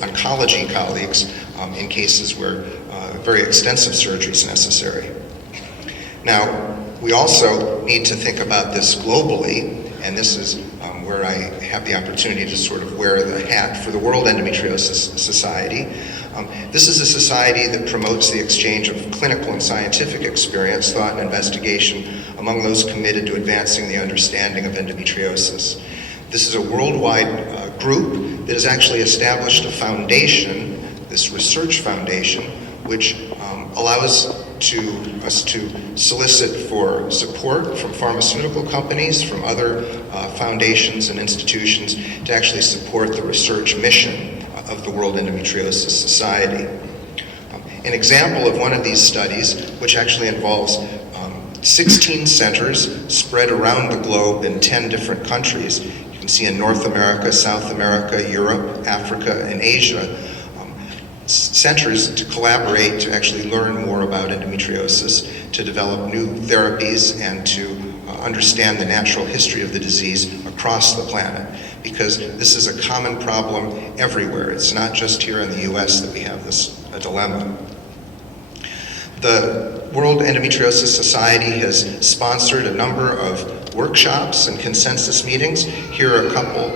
oncology colleagues in cases where very extensive surgery is necessary. Now, we also need to think about this globally, and this is where I have the opportunity to sort of wear the hat for the World Endometriosis Society. This is a society that promotes the exchange of clinical and scientific experience, thought, and investigation among those committed to advancing the understanding of endometriosis. This is a worldwide group that has actually established a foundation, this research foundation, which allows us to solicit for support from pharmaceutical companies, from other foundations and institutions to actually support the research mission of the World Endometriosis Society. An example of one of these studies, which actually involves 16 centers spread around the globe in 10 different countries. You can see in North America, South America, Europe, Africa, and Asia, centers to collaborate to actually learn more about endometriosis, to develop new therapies, and to understand the natural history of the disease across the planet, because this is a common problem everywhere. It's not just here in the US that we have this dilemma. The World Endometriosis Society has sponsored a number of workshops and consensus meetings. Here are a couple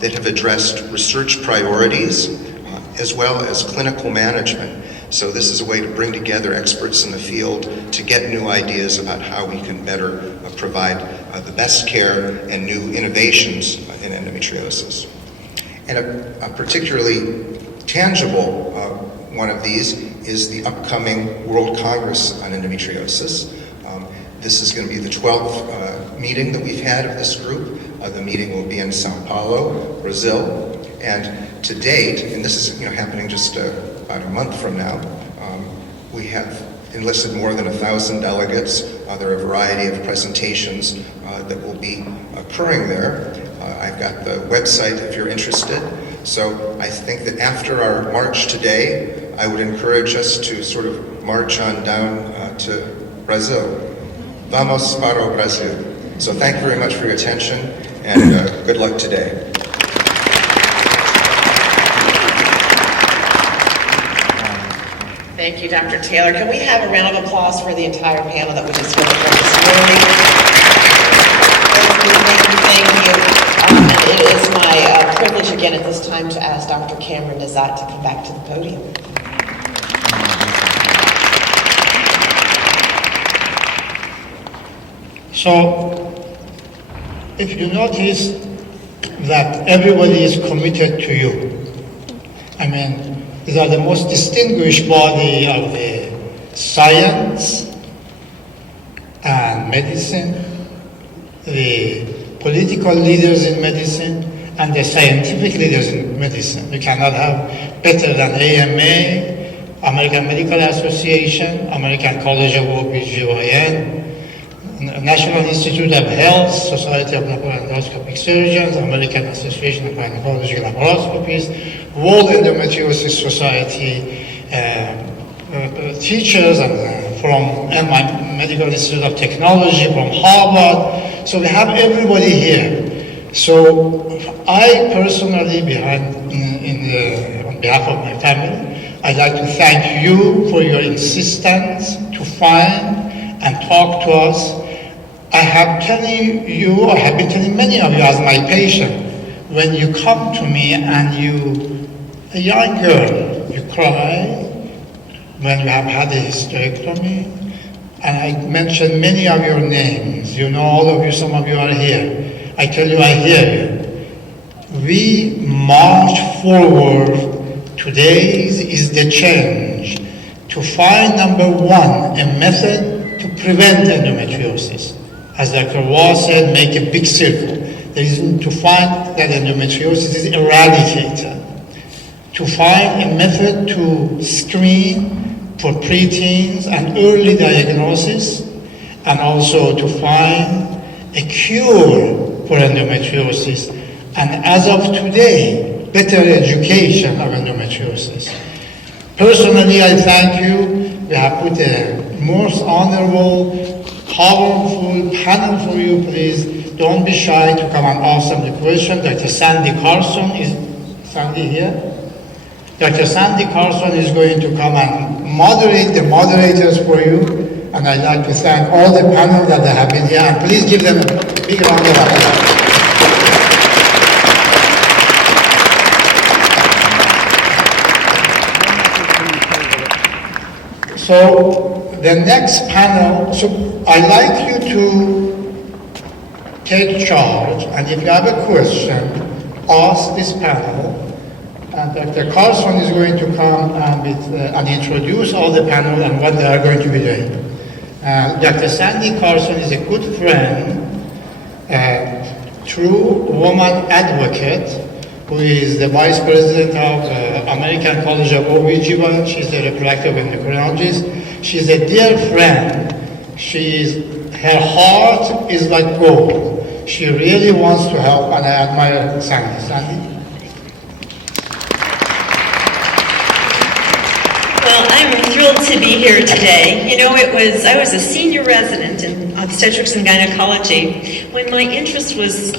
that have addressed research priorities as well as clinical management. So this is a way to bring together experts in the field to get new ideas about how we can better provide the best care and new innovations in endometriosis. And a particularly tangible one of these is the upcoming World Congress on Endometriosis. This is going to be the 12th meeting that we've had of this group. The meeting will be in Sao Paulo, Brazil. And to date, and this is happening just about a month from now, we have enlisted more than 1,000 delegates. There are a variety of presentations that will be occurring there. I've got the website if you're interested. So I think that after our march today, I would encourage us to sort of march on down to Brazil. Vamos para o Brasil. So thank you very much for your attention, and good luck today. Thank you, Dr. Taylor. Can we have a round of applause for the entire panel that we just heard from this morning? Thank you. And it is my privilege again at this time to ask Dr. Cameron Nazat to come back to the podium. So, if you notice that everybody is committed to you, I mean, these are the most distinguished body of the science and medicine, the political leaders in medicine, and the scientific leaders in medicine. You cannot have better than AMA, American Medical Association, American College of OBGYN, National Institute of Health, Society of Laparoscopic Surgeons, American Association of Gynecological Laparoscopies, World Endometriosis Society, teachers from Medical Institute of Technology, from Harvard. So we have everybody here. So I personally, on behalf of my family, I'd like to thank you for your insistence to find and talk to us. I have been telling many of you as my patient, when you come to me and a young girl, you cry when you have had a hysterectomy, and I mentioned many of your names. You know, all of you, some of you are here. I tell you, I hear you. We march forward. Today's is the change to find, number one, a method to prevent endometriosis. As Dr. Wall said, make a big circle. There is to find that endometriosis is eradicated. To find a method to screen for preteens and early diagnosis, and also to find a cure for endometriosis. And as of today, better education of endometriosis. Personally, I thank you. We have put a most honorable, powerful panel for you. Please don't be shy to come and ask them the question. Dr. Sandy Carson, is Sandy here? Dr. Sandy Carlson is going to come and moderate the moderators for you. And I'd like to thank all the panel that have been here. And please give them a big round of applause. So the next panel, so I'd like you to take charge, and if you have a question, ask this panel. And Dr. Carlson is going to come and introduce all the panel and what they are going to be doing. Dr. Sandy Carlson is a good friend, true woman advocate, who is the Vice President of American College of OB/GYN. She's a reproductive endocrinologist. She's a dear friend. Her heart is like gold. She really wants to help, and I admire Sandy. Sandy? Well, I'm thrilled to be here today. You know, I was a senior resident in obstetrics and gynecology when my interest was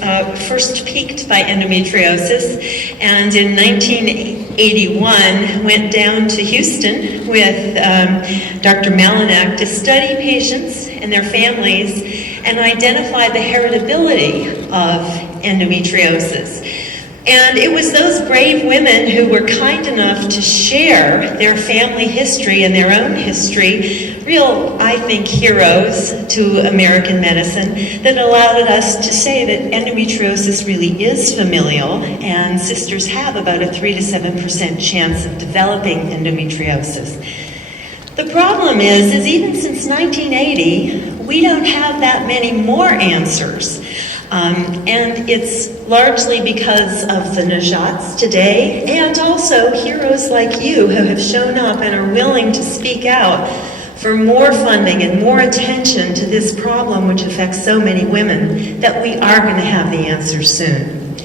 first piqued by endometriosis, and in 1981 went down to Houston with Dr. Mellon to study patients and their families and identify the heritability of endometriosis. And it was those brave women who were kind enough to share their family history and their own history, real, I think, heroes to American medicine, that allowed us to say that endometriosis really is familial, and sisters have about a 3 to 7% chance of developing endometriosis. The problem is even since 1980, we don't have that many more answers. And it's largely because of the Najats today, and also heroes like you who have shown up and are willing to speak out for more funding and more attention to this problem which affects so many women, that we are going to have the answers soon.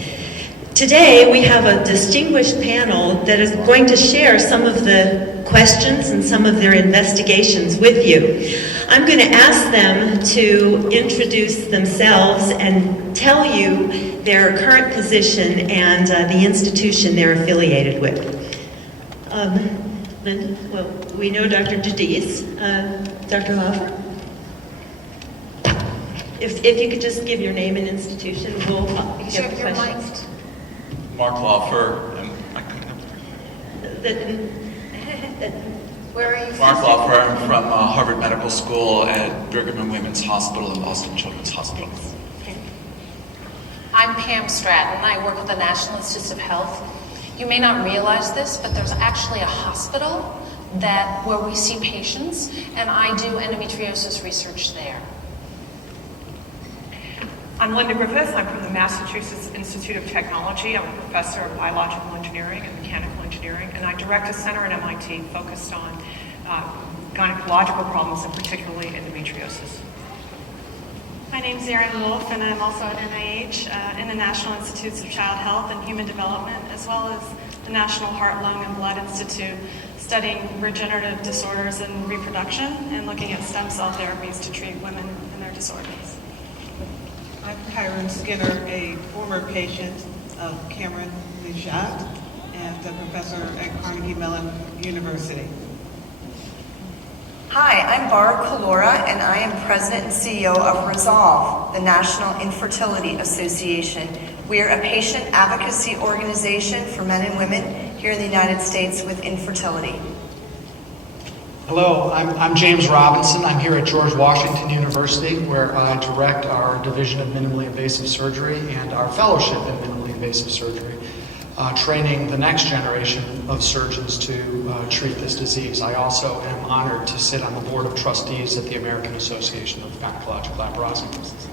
Today we have a distinguished panel that is going to share some of the questions and some of their investigations with you. I'm going to ask them to introduce themselves and tell you their current position and the institution they're affiliated with. Linda, well, we know Dr. Jadis. Dr. Laufer? If you could just give your name and institution, we'll get the questions. Mark Laufer. Where are you from? Mark Laufer. I'm from Harvard Medical School at Brigham and Women's Hospital and Boston Children's Hospital. I'm Pam Stratton. I work at the National Institutes of Health. You may not realize this, but there's actually a hospital where we see patients, and I do endometriosis research there. I'm Linda Griffith. I'm from the Massachusetts Institute of Technology. I'm a professor of biological engineering and mechanical engineering, and I direct a center at MIT focused on gynecological problems, and particularly endometriosis. My name is Erin Wolf, and I'm also at NIH in the National Institutes of Child Health and Human Development, as well as the National Heart, Lung, and Blood Institute, studying regenerative disorders and reproduction and looking at stem cell therapies to treat women and their disorders. I'm Kyron Skinner, a former patient of Cameron Nejat and a professor at Carnegie Mellon University. Hi, I'm Barb Kalora, and I am President and CEO of Resolve, the National Infertility Association. We are a patient advocacy organization for men and women here in the United States with infertility. Hello, I'm James Robinson. I'm here at George Washington University, where I direct our Division of Minimally Invasive Surgery and our Fellowship in Minimally Invasive Surgery, training the next generation of surgeons to treat this disease. I also am honored to sit on the Board of Trustees at the American Association of Gynecologic Laparoscopists.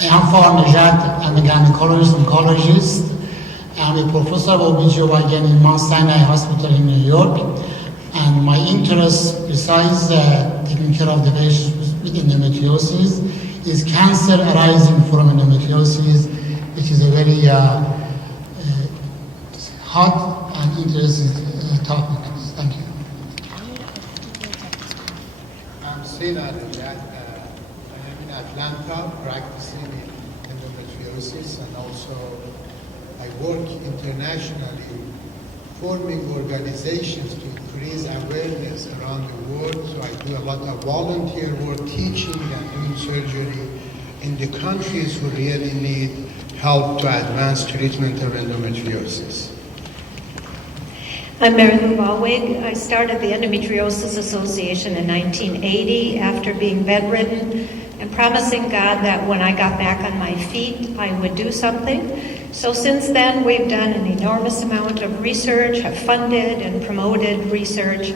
I'm Farhan Nejat. I'm a gynecologist oncologist. I'm a professor of OB/GYN in Mount Sinai Hospital in New York. And my interest, besides taking care of the patients with endometriosis, is cancer arising from endometriosis, which is a very hot and interesting topic. Thank you. I'm Srinath Nejat. I am in Atlanta practicing in endometriosis, and also I work internationally forming organizations to increase awareness around the world. So I do a lot of volunteer work teaching and doing surgery in the countries who really need help to advance treatment of endometriosis. I'm Mary Lou Ballwig. I started the Endometriosis Association in 1980 after being bedridden and promising God that when I got back on my feet, I would do something. So since then, we've done an enormous amount of research, have funded and promoted research,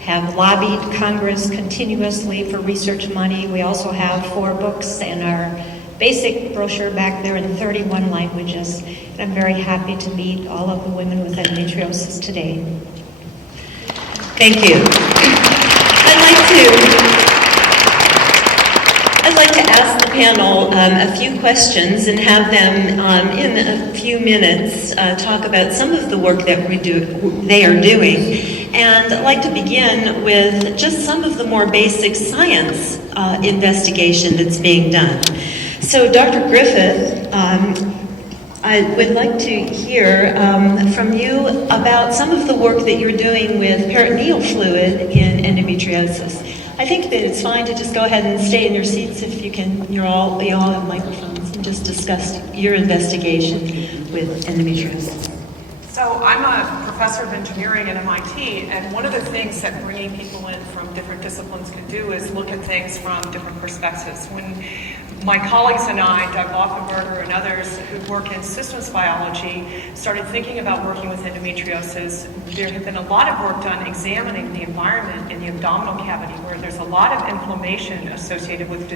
have lobbied Congress continuously for research money. We also have 4 books and our basic brochure back there in 31 languages. And I'm very happy to meet all of the women with endometriosis today. Thank you. I'd like to ask the panel a few questions and have them in a few minutes talk about some of the work that they are doing. And I'd like to begin with just some of the more basic science investigation that's being done. So, Dr. Griffith, I would like to hear from you about some of the work that you're doing with peritoneal fluid in endometriosis. I think that it's fine to just go ahead and stay in your seats if you can. You all have microphones, and just discuss your investigation with endometriosis. So I'm a professor of engineering at MIT, and one of the things that bringing people in from different disciplines can do is look at things from different perspectives. When my colleagues and I, Doug Laufenberger and others who work in systems biology, started thinking about working with endometriosis, there had been a lot of work done examining the environment in the abdominal cavity, where there's a lot of inflammation associated with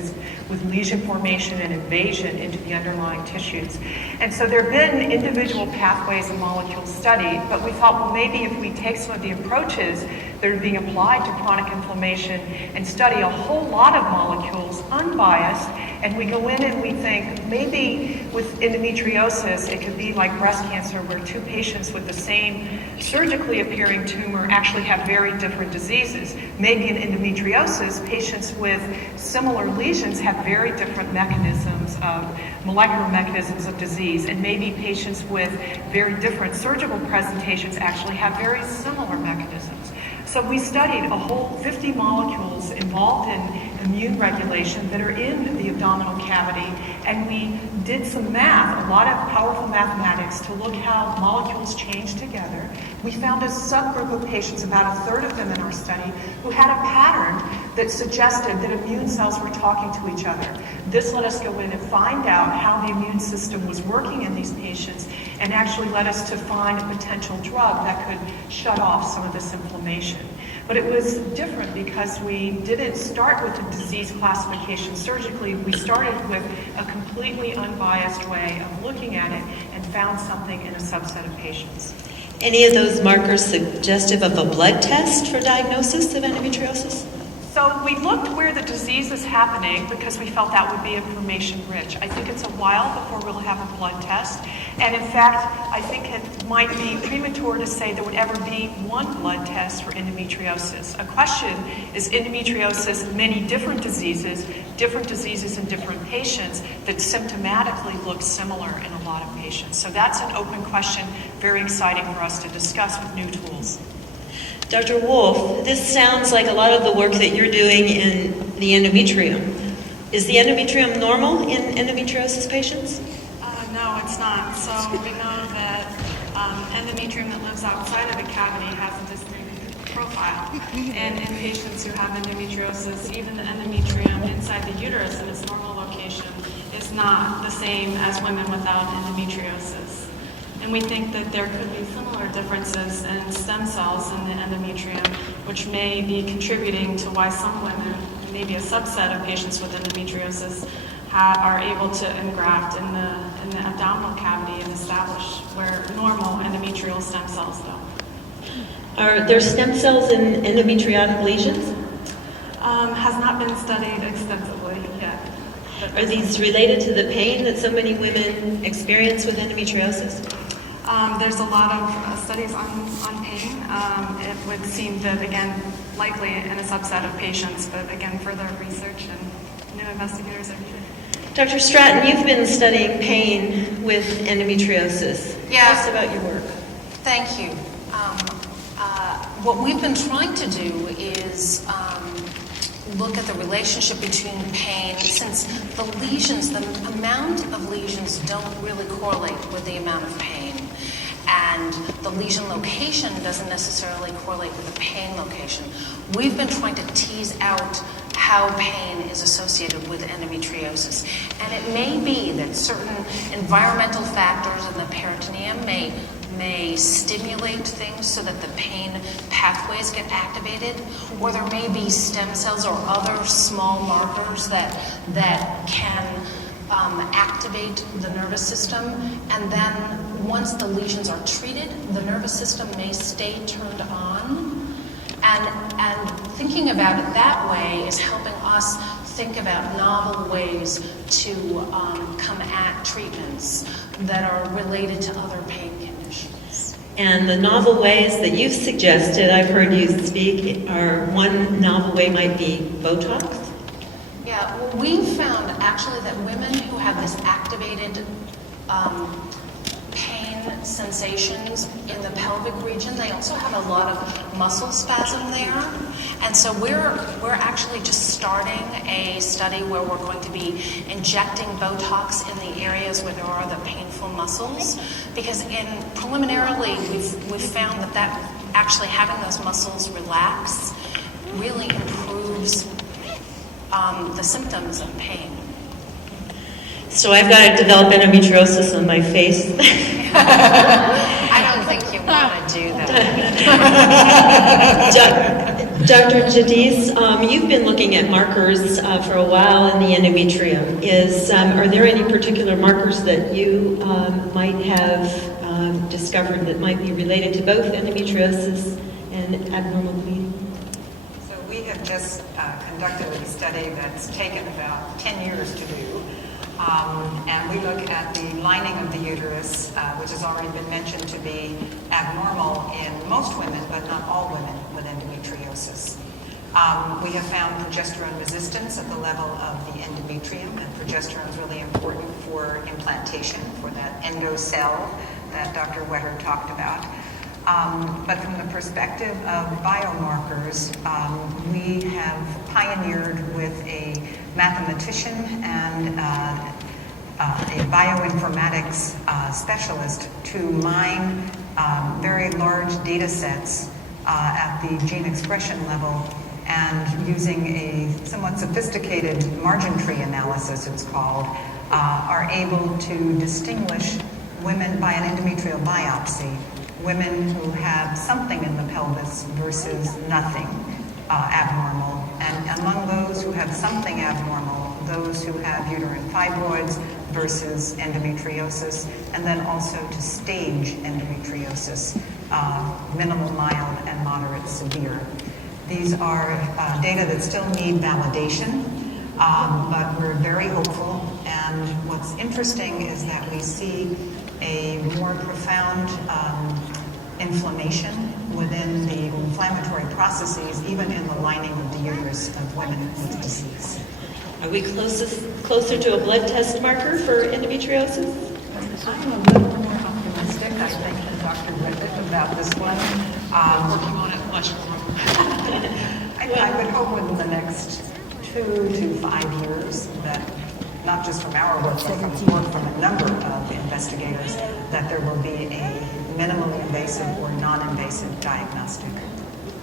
lesion formation and invasion into the underlying tissues. And so there have been individual pathways and molecules studied, but we thought, well, maybe if we take some of the approaches that are being applied to chronic inflammation and study a whole lot of molecules unbiased, and we go in and we think maybe with endometriosis it could be like breast cancer, where 2 patients with the same surgically appearing tumor actually have very different diseases. Maybe in endometriosis, patients with similar lesions have very different mechanisms of molecular mechanisms of disease, and maybe patients with very different surgical presentations actually have very similar mechanisms. So we studied a whole 50 molecules involved in immune regulation that are in the abdominal cavity, and we did some math, a lot of powerful mathematics, to look how molecules change together. We found a subgroup of patients, about a third of them in our study, who had a pattern that suggested that immune cells were talking to each other. This let us go in and find out how the immune system was working in these patients, and actually led us to find a potential drug that could shut off some of this inflammation. But it was different because we didn't start with the disease classification surgically. We started with a completely unbiased way of looking at it and found something in a subset of patients. Any of those markers suggestive of a blood test for diagnosis of endometriosis? So we looked where the disease is happening because we felt that would be information rich. I think it's a while before we'll have a blood test. And in fact, I think it might be premature to say there would ever be one blood test for endometriosis. A question is endometriosis many different diseases in different patients that symptomatically look similar in a lot of patients. So that's an open question, very exciting for us to discuss with new tools. Dr. Wolf, this sounds like a lot of the work that you're doing in the endometrium. Is the endometrium normal in endometriosis patients? No, it's not. So we know that endometrium that lives outside of the cavity has a distinct profile. And in patients who have endometriosis, even the endometrium inside the uterus in its normal location is not the same as women without endometriosis. And we think that there could be similar differences in stem cells in the endometrium, which may be contributing to why some women, maybe a subset of patients with endometriosis, are able to engraft in the abdominal cavity and establish where normal endometrial stem cells go. Are there stem cells in endometriotic lesions? Has not been studied extensively yet. Are these related to the pain that so many women experience with endometriosis? There's a lot of studies on pain. It would seem that, again, likely in a subset of patients, but again, further research and new investigators every day. Dr. Stratton, you've been studying pain with endometriosis. Tell us about your work. Thank you. What we've been trying to do is look at the relationship between pain, since the lesions, the amount of lesions don't really correlate with the amount of pain. And the lesion location doesn't necessarily correlate with the pain location. We've been trying to tease out how pain is associated with endometriosis. And it may be that certain environmental factors in the peritoneum may stimulate things so that the pain pathways get activated, or there may be stem cells or other small markers that can activate the nervous system, and then once the lesions are treated, the nervous system may stay turned on. And thinking about it that way is helping us think about novel ways to come at treatments that are related to other pain conditions. And the novel ways that you've suggested, I've heard you speak, are one novel way might be Botox. Yeah, well, we found actually that women who have this activated pain sensations in the pelvic region, they also have a lot of muscle spasm there. And so we're actually just starting a study where we're going to be injecting Botox in the areas where there are the painful muscles, because preliminarily we've found that actually having those muscles relax really improves the symptoms of pain. So I've got to develop endometriosis on my face. I don't think you want to do that. Dr. Jadis, you've been looking at markers for a while in the endometrium. Are there any particular markers that you might have discovered that might be related to both endometriosis and abnormal bleeding? So we have just conducted a study that's taken about 10 years to do. And we look at the lining of the uterus, which has already been mentioned to be abnormal in most women, but not all women with endometriosis. We have found progesterone resistance at the level of the endometrium, and progesterone is really important for implantation, for that endocell that Dr. Wetter talked about. But from the perspective of biomarkers, we have pioneered with a mathematician and a bioinformatics specialist to mine very large data sets at the gene expression level, and using a somewhat sophisticated margin tree analysis, it's called, are able to distinguish women by an endometrial biopsy, women who have something in the pelvis versus nothing abnormal. And among those who have something abnormal, those who have uterine fibroids versus endometriosis, and then also to stage endometriosis, minimal, mild, and moderate severe. These are data that still need validation, but we're very hopeful. And what's interesting is that we see a more profound inflammation within the inflammatory processes, even in the lining of the uterus of women with disease. Are we closer to a blood test marker for endometriosis? I'm a little more optimistic, I think, than Dr. Whitted about this one. Working on it much longer. I would hope within the next 2 to 5 years that, not just from our work, but from work from a number of investigators, that there will be a minimally invasive or non-invasive diagnostic.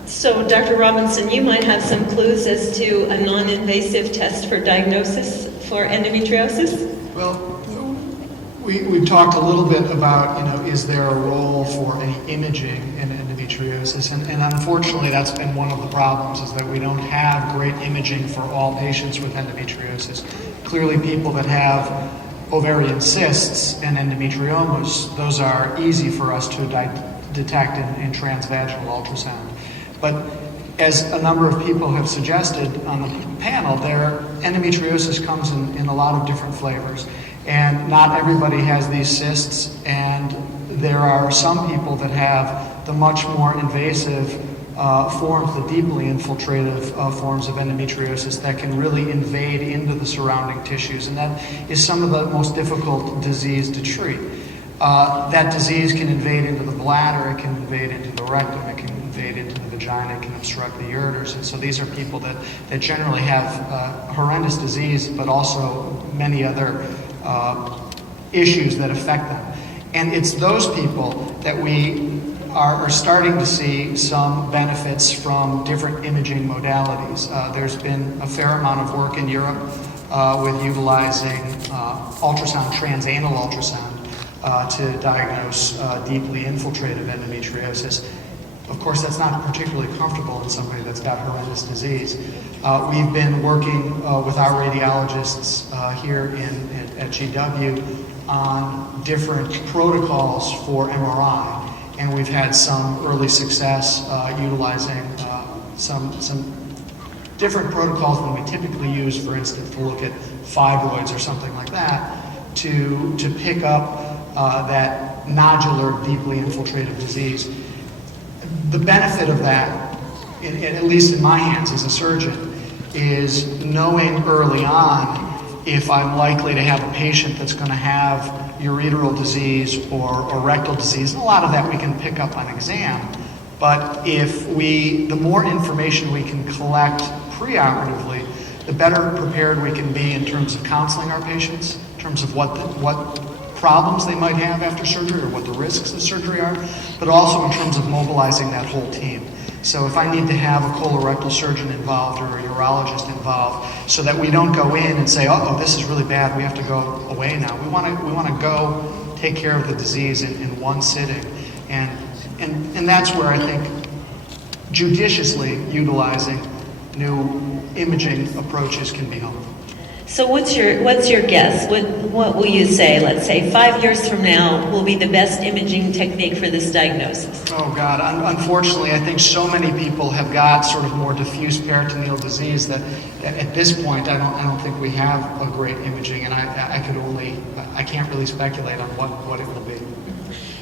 So, Dr. Robinson, you might have some clues as to a non-invasive test for diagnosis for endometriosis? Well, we've talked a little bit about, is there a role for any imaging in endometriosis? And unfortunately, that's been one of the problems, is that we don't have great imaging for all patients with endometriosis. Clearly, people that have ovarian cysts and endometriomas, those are easy for us to detect in transvaginal ultrasound. But as a number of people have suggested on the panel, endometriosis comes in a lot of different flavors. And not everybody has these cysts, and there are some people that have the much more invasive forms, the deeply infiltrative forms of endometriosis that can really invade into the surrounding tissues, and that is some of the most difficult disease to treat. that disease can invade into the bladder, it can invade into the rectum, it can invade into the vagina, it can obstruct the ureters. And so these are people that generally have horrendous disease, but also many other issues that affect them. And it's those people that we are starting to see some benefits from different imaging modalities. There's been a fair amount of work in Europe with utilizing ultrasound, transanal ultrasound, to diagnose deeply infiltrative endometriosis. Of course, that's not particularly comfortable in somebody that's got horrendous disease. We've been working with our radiologists here at GW on different protocols for MRI. And we've had some early success utilizing some different protocols than we typically use, for instance, to look at fibroids or something like that, to pick up that nodular, deeply infiltrative disease. The benefit of that, at least in my hands as a surgeon, is knowing early on if I'm likely to have a patient that's going to have ureteral disease or rectal disease. And a lot of that we can pick up on exam. But the more information we can collect preoperatively, the better prepared we can be in terms of counseling our patients, in terms of what problems they might have after surgery or what the risks of surgery are, but also in terms of mobilizing that whole team. So if I need to have a colorectal surgeon involved or a urologist involved, so that we don't go in and say, oh, this is really bad, we have to go away now. We want to go take care of the disease in one sitting. And that's where I think judiciously utilizing new imaging approaches can be helpful. So what's your guess? What will you say? Let's say 5 years from now will be the best imaging technique for this diagnosis. Oh God, unfortunately I think so many people have got sort of more diffuse peritoneal disease that at this point I don't think we have a great imaging, and I can't really speculate on what it will be.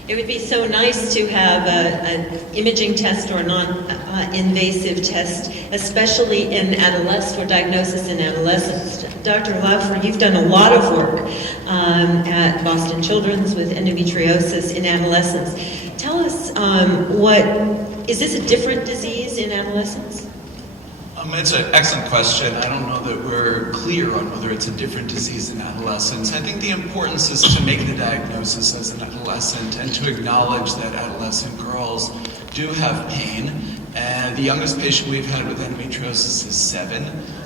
It would be so nice to have an imaging test or a non-invasive test, especially in adolescents, for diagnosis in adolescents. Dr. Laufer, you've done a lot of work at Boston Children's with endometriosis in adolescents. Tell us, is this a different disease in adolescents? It's an excellent question. I don't know that we're clear on whether it's a different disease in adolescents. I think the importance is to make the diagnosis as an adolescent and to acknowledge that adolescent girls do have pain. And the youngest patient we've had with endometriosis is 7.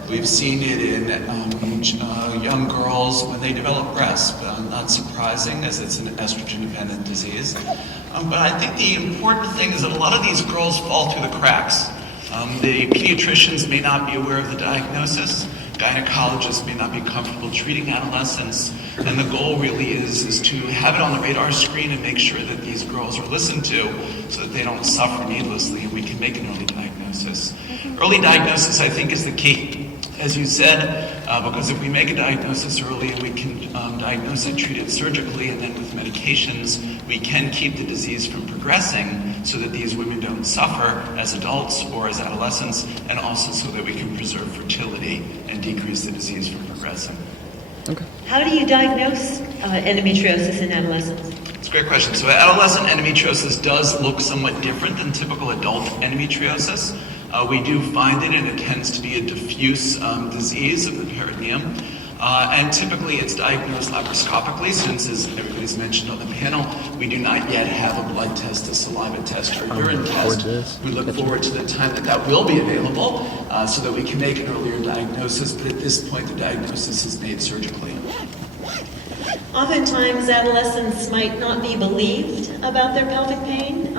We've seen it in young girls when they develop breasts. Not surprising, as it's an estrogen-dependent disease. But I think the important thing is that a lot of these girls fall through the cracks. The pediatricians may not be aware of the diagnosis. Gynecologists may not be comfortable treating adolescents. And the goal really is to have it on the radar screen and make sure that these girls are listened to so that they don't suffer needlessly and we can make an early diagnosis. Early diagnosis, I think, is the key, as you said, because if we make a diagnosis early and we can diagnose it, treat it surgically, and then with medications, we can keep the disease from progressing so that these women don't suffer as adults or as adolescents, and also so that we can preserve fertility and decrease the disease from progressing. Okay. How do you diagnose endometriosis in adolescents? It's a great question. So adolescent endometriosis does look somewhat different than typical adult endometriosis. We do find it, and it tends to be a diffuse disease of the peritoneum. And typically it's diagnosed laparoscopically, since, as everybody's mentioned on the panel, we do not yet have a blood test, a saliva test, or urine test. We look forward to the time that will be available so that we can make an earlier diagnosis, but at this point the diagnosis is made surgically. Oftentimes adolescents might not be believed about their pelvic pain,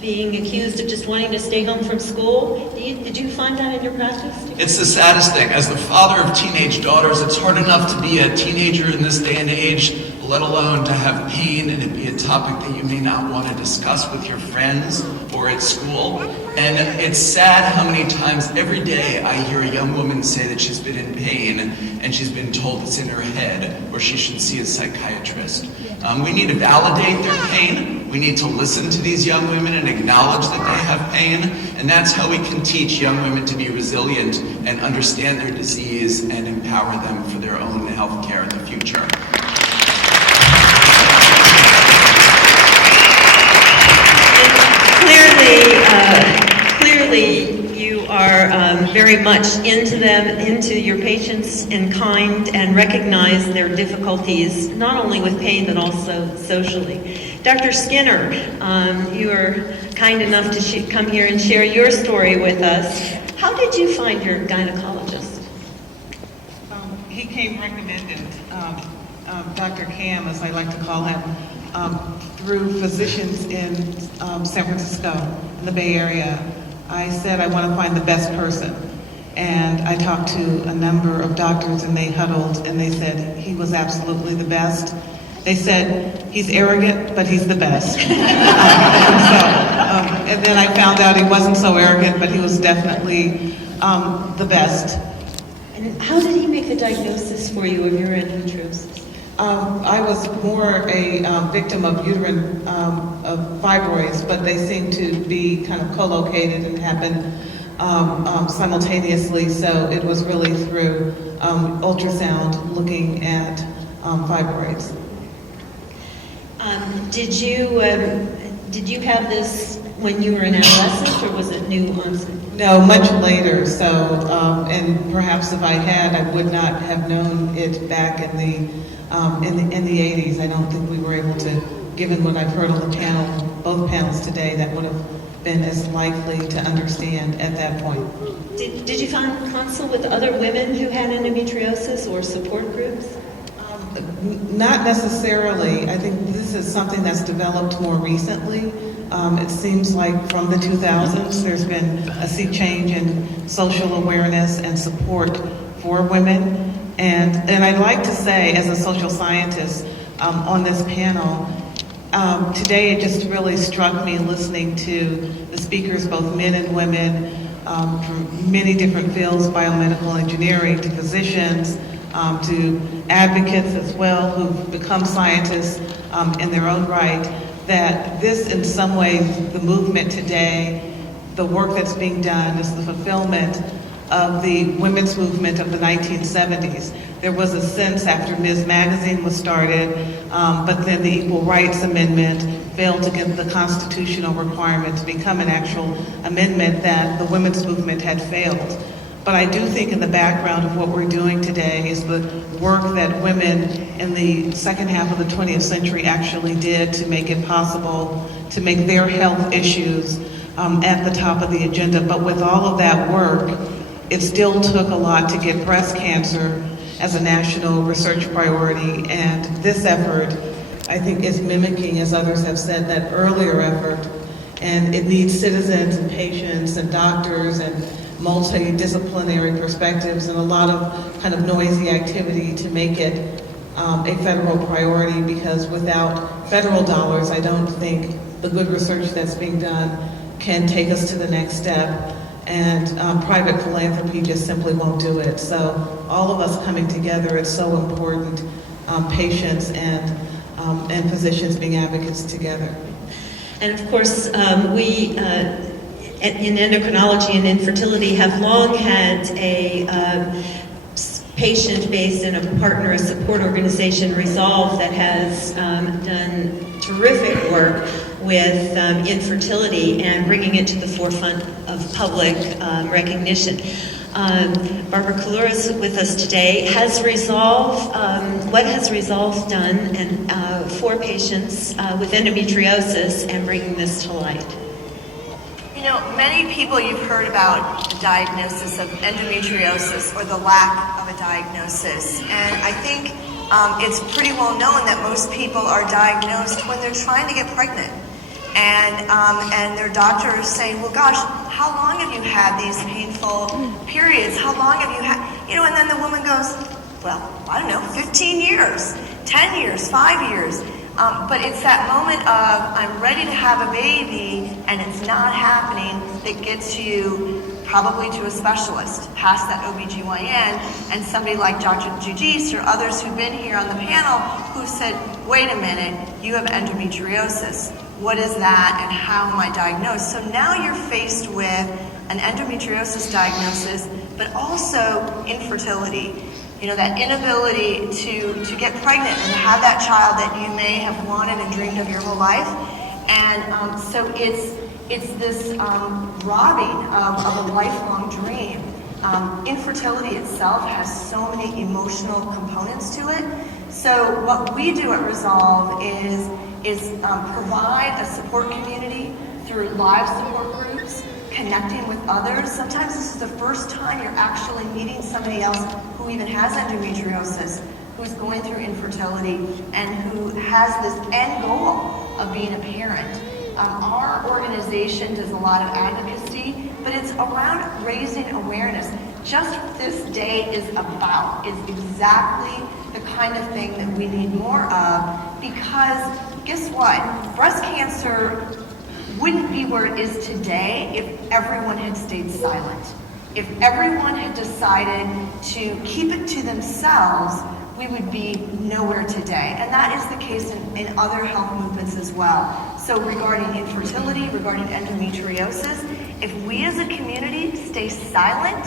being accused of just wanting to stay home from school. Did you find that in your practice? It's the saddest thing. As the father of teenage daughters, it's hard enough to be a teenager in this day and age, let alone to have pain and it be a topic that you may not want to discuss with your friends or at school. And it's sad how many times every day I hear a young woman say that she's been in pain and she's been told it's in her head or she should see a psychiatrist. We need to validate their pain. We need to listen to these young women and acknowledge that they have pain. And that's how we can teach young women to be resilient and understand their disease and empower them for their own health care in the future. very much into them, into your patients in kind, and recognize their difficulties, not only with pain, but also socially. Dr. Skinner, you are kind enough to come here and share your story with us. How did you find your gynecologist? He came recommended, Dr. Cam, as I like to call him, through physicians in San Francisco, in the Bay Area. I said I want to find the best person. And I talked to a number of doctors and they huddled and they said he was absolutely the best. They said he's arrogant, but he's the best. And then I found out he wasn't so arrogant, but he was definitely the best. And how did he make the diagnosis for you of your endometriosis? I was more a victim of uterine of fibroids, but they seem to be kind of co-located and happen simultaneously. So it was really through ultrasound looking at fibroids. Did you have this when you were an adolescent, or was it new onset? No, much later. So, and perhaps if I had, I would not have known it back in the 80s. I don't think we were able to, given what I've heard on the panel, both panels today, that would have been as likely to understand at that point. Did you consult with other women who had endometriosis or support groups? Not necessarily. I think this is something that's developed more recently. It seems like from the 2000s, there's been a sea change in social awareness and support for women. And I'd like to say, as a social scientist on this panel, today it just really struck me listening to the speakers, both men and women, from many different fields, biomedical engineering to physicians, to advocates as well who've become scientists in their own right, that this in some ways, the movement today, the work that's being done is the fulfillment of the women's movement of the 1970s. There was a sense after Ms. Magazine was started, but then the Equal Rights Amendment failed to get the constitutional requirement to become an actual amendment, that the women's movement had failed. But I do think in the background of what we're doing today is the work that women in the second half of the 20th century actually did to make it possible to make their health issues at the top of the agenda. But with all of that work, it still took a lot to get breast cancer as a national research priority. And this effort, I think, is mimicking, as others have said, that earlier effort. And it needs citizens and patients and doctors and multidisciplinary perspectives and a lot of kind of noisy activity to make it a federal priority, because without federal dollars, I don't think the good research that's being done can take us to the next step. And private philanthropy just simply won't do it. So all of us coming together is so important, patients and physicians being advocates together. And of course, we in endocrinology and infertility have long had a patient-based and a partner, a support organization, Resolve, that has done terrific work with infertility and bringing it to the forefront of public recognition. Barbara Kalura is with us today. Has Resolve, what has Resolve done and for patients with endometriosis and bringing this to light? You know, many people, you've heard about the diagnosis of endometriosis or the lack of a diagnosis. And I think it's pretty well known that most people are diagnosed when they're trying to get pregnant. And their doctor is saying, well, gosh, how long have you had these painful periods? How long have you had, you know, and then the woman goes, well, I don't know, 15 years, 10 years, 5 years. But it's that moment of, I'm ready to have a baby, and it's not happening, that gets you probably to a specialist, past that OBGYN, and somebody like Dr. Jujis or others who've been here on the panel who said, wait a minute, you have endometriosis. What is that, and how am I diagnosed? So now you're faced with an endometriosis diagnosis, but also infertility. You know, that inability to get pregnant and have that child that you may have wanted and dreamed of your whole life. And so it's this robbing of a lifelong dream. Infertility itself has so many emotional components to it. So what we do at Resolve is provide a support community through live support groups, connecting with others. Sometimes this is the first time you're actually meeting somebody else who even has endometriosis, who's going through infertility, and who has this end goal of being a parent. Our organization does a lot of advocacy, but it's around raising awareness. Just what this day is about is exactly the kind of thing that we need more of, because guess what? Breast cancer wouldn't be where it is today if everyone had stayed silent. If everyone had decided to keep it to themselves, we would be nowhere today. And that is the case in other health movements as well. So regarding infertility, regarding endometriosis, if we as a community stay silent,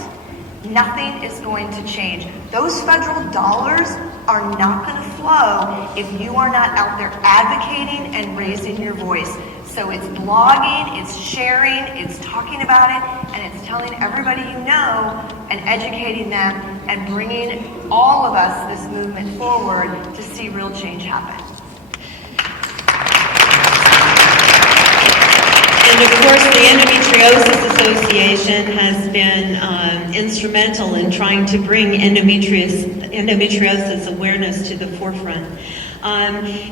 nothing is going to change. Those federal dollars are not going to flow if you are not out there advocating and raising your voice. So it's blogging, it's sharing, it's talking about it, and it's telling everybody you know and educating them and bringing all of us this movement forward to see real change happen. And of course, the Endometriosis Association has been instrumental in trying to bring endometriosis awareness to the forefront.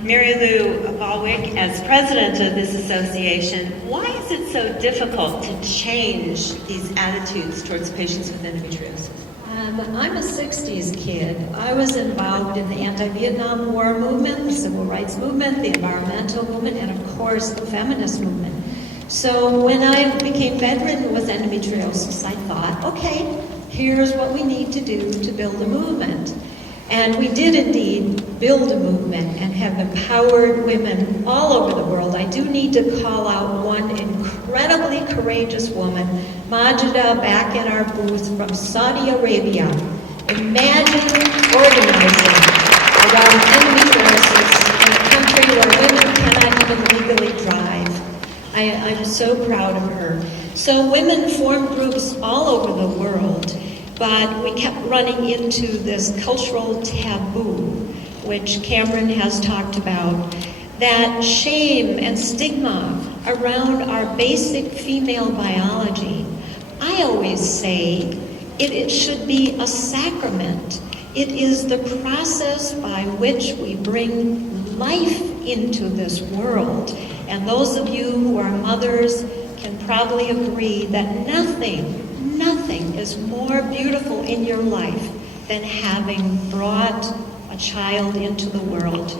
Mary Lou Balwick, as president of this association, why is it so difficult to change these attitudes towards patients with endometriosis? I'm a 60s kid. I was involved in the anti-Vietnam War movement, the civil rights movement, the environmental movement, and of course the feminist movement. So when I became bedridden with endometriosis, I thought, okay, here's what we need to do to build a movement. And we did indeed build a movement and have empowered women all over the world. I do need to call out one incredibly courageous woman, Majida, back in our booth from Saudi Arabia. Imagine organizing around endometriosis in a country where women cannot even legally drive. I'm so proud of her. So women formed groups all over the world, but we kept running into this cultural taboo, which Cameron has talked about, that shame and stigma around our basic female biology. I always say it should be a sacrament. It is the process by which we bring life into this world. And those of you who are mothers can probably agree that nothing is more beautiful in your life than having brought a child into the world.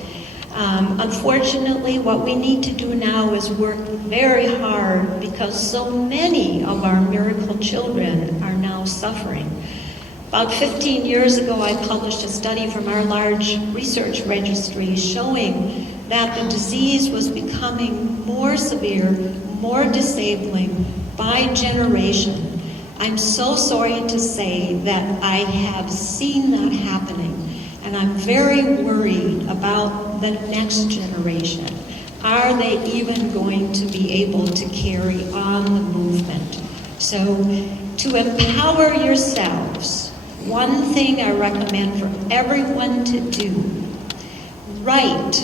Unfortunately, what we need to do now is work very hard because so many of our miracle children are now suffering. About 15 years ago, I published a study from our large research registry showing that the disease was becoming more severe, more disabling by generation. I'm so sorry to say that I have seen that happening, and I'm very worried about the next generation. Are they even going to be able to carry on the movement? So, to empower yourselves, one thing I recommend for everyone to do, write,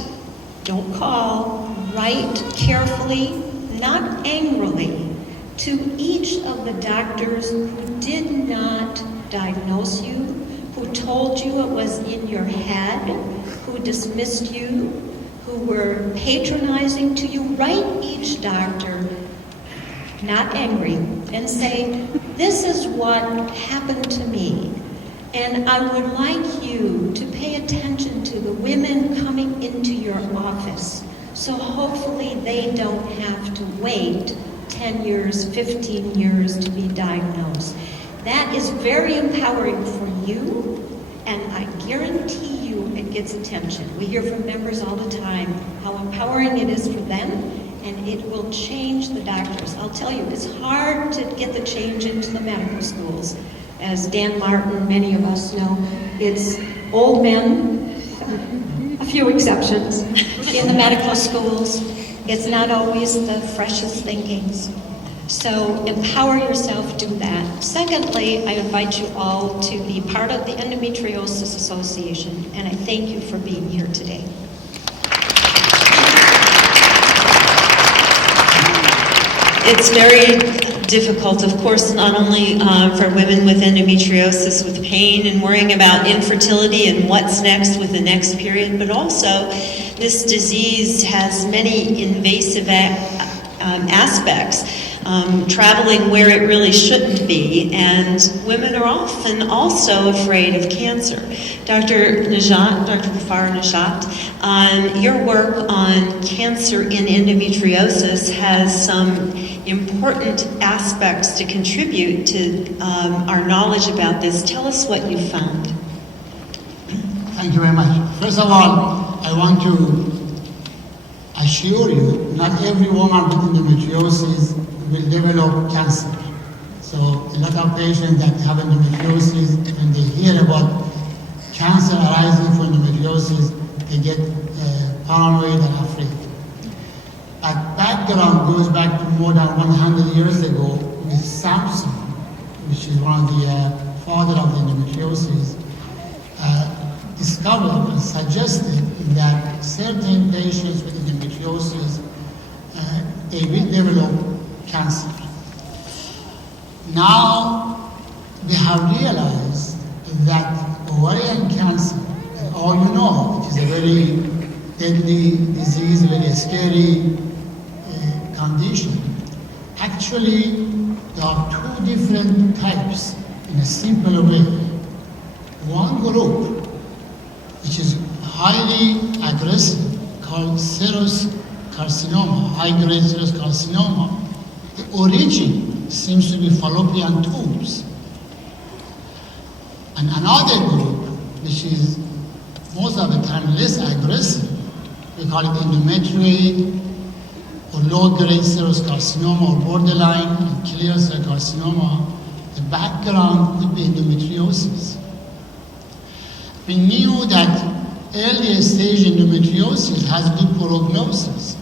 don't call, write carefully, not angrily, to each of the doctors who did not diagnose you, who told you it was in your head, who dismissed you, who were patronizing to you. Write each doctor, not angry, and say, this is what happened to me. And I would like you to pay attention to the women coming into your office, so hopefully they don't have to wait 10 years, 15 years to be diagnosed. That is very empowering for you, and I guarantee you it gets attention. We hear from members all the time how empowering it is for them, and it will change the doctors. I'll tell you, it's hard to get the change into the medical schools. As Dan Martin, many of us know, it's old men, a few exceptions, in the medical schools. It's not always the freshest thinkings. So empower yourself, do that. Secondly, I invite you all to be part of the Endometriosis Association, and I thank you for being here today. It's very difficult, of course, not only for women with endometriosis with pain and worrying about infertility and what's next with the next period, but also this disease has many invasive aspects, traveling where it really shouldn't be, and women are often also afraid of cancer. Dr. Ghaffar Najat, your work on cancer in endometriosis has some important aspects to contribute to our knowledge about this. Tell us what you found. Thank you very much. First of all, I want to assure you, not every woman with endometriosis will develop cancer. So a lot of patients that have endometriosis, when they hear about cancer arising from endometriosis, they get paranoid and afraid. But background goes back to more than 100 years ago with Samson, which is one of the father of the endometriosis, discovered and suggested that certain patients with endometriosis, they will develop cancer. Now we have realized that ovarian cancer, all you know, it is a very deadly disease, very scary condition. Actually, there are two different types in a simple way. One group, which is highly aggressive, called serous carcinoma, high-grade serous carcinoma. The origin seems to be fallopian tubes. And another group, which is most of the time less aggressive, we call it endometrioid or low-grade serous carcinoma or borderline and clear cell carcinoma. The background could be endometriosis. We knew that early stage endometriosis has good prognosis.